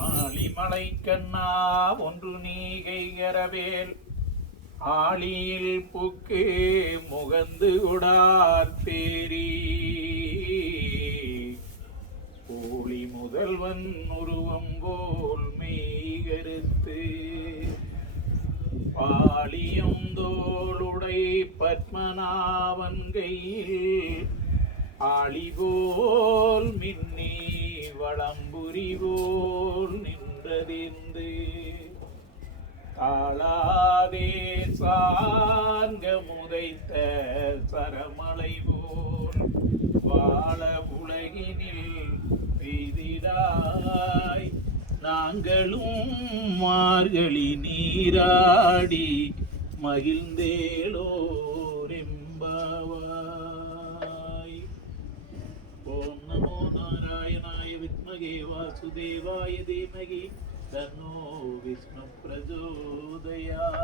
ஆழிமலை கண்ணா ஒன்று நீகைகரவேல் ஆழியில் புக்கு முகந்து உடார் தேரி கோழி முதல்வன் உருவம் போல் மெய்கருத்து பாலியும் தோளுடை பத்மநாபன் கையில் ஆளிபோல் மின்னி வளம்புரி போல் நின்றதிந்து தாளாதே சார்க முதைத்த சரமலை போல் வாழ உலகினில் பெய்திடாய் நாங்களும் மார்கழி நீராடி மகிழ்ந்தேலோரெம்பாவாய். ஓம் நமோ நாராயணாய வித்மகே வாசுதேவாய தீமகி தன்னோ விஷ்ணு பிரச்சோதயாத்.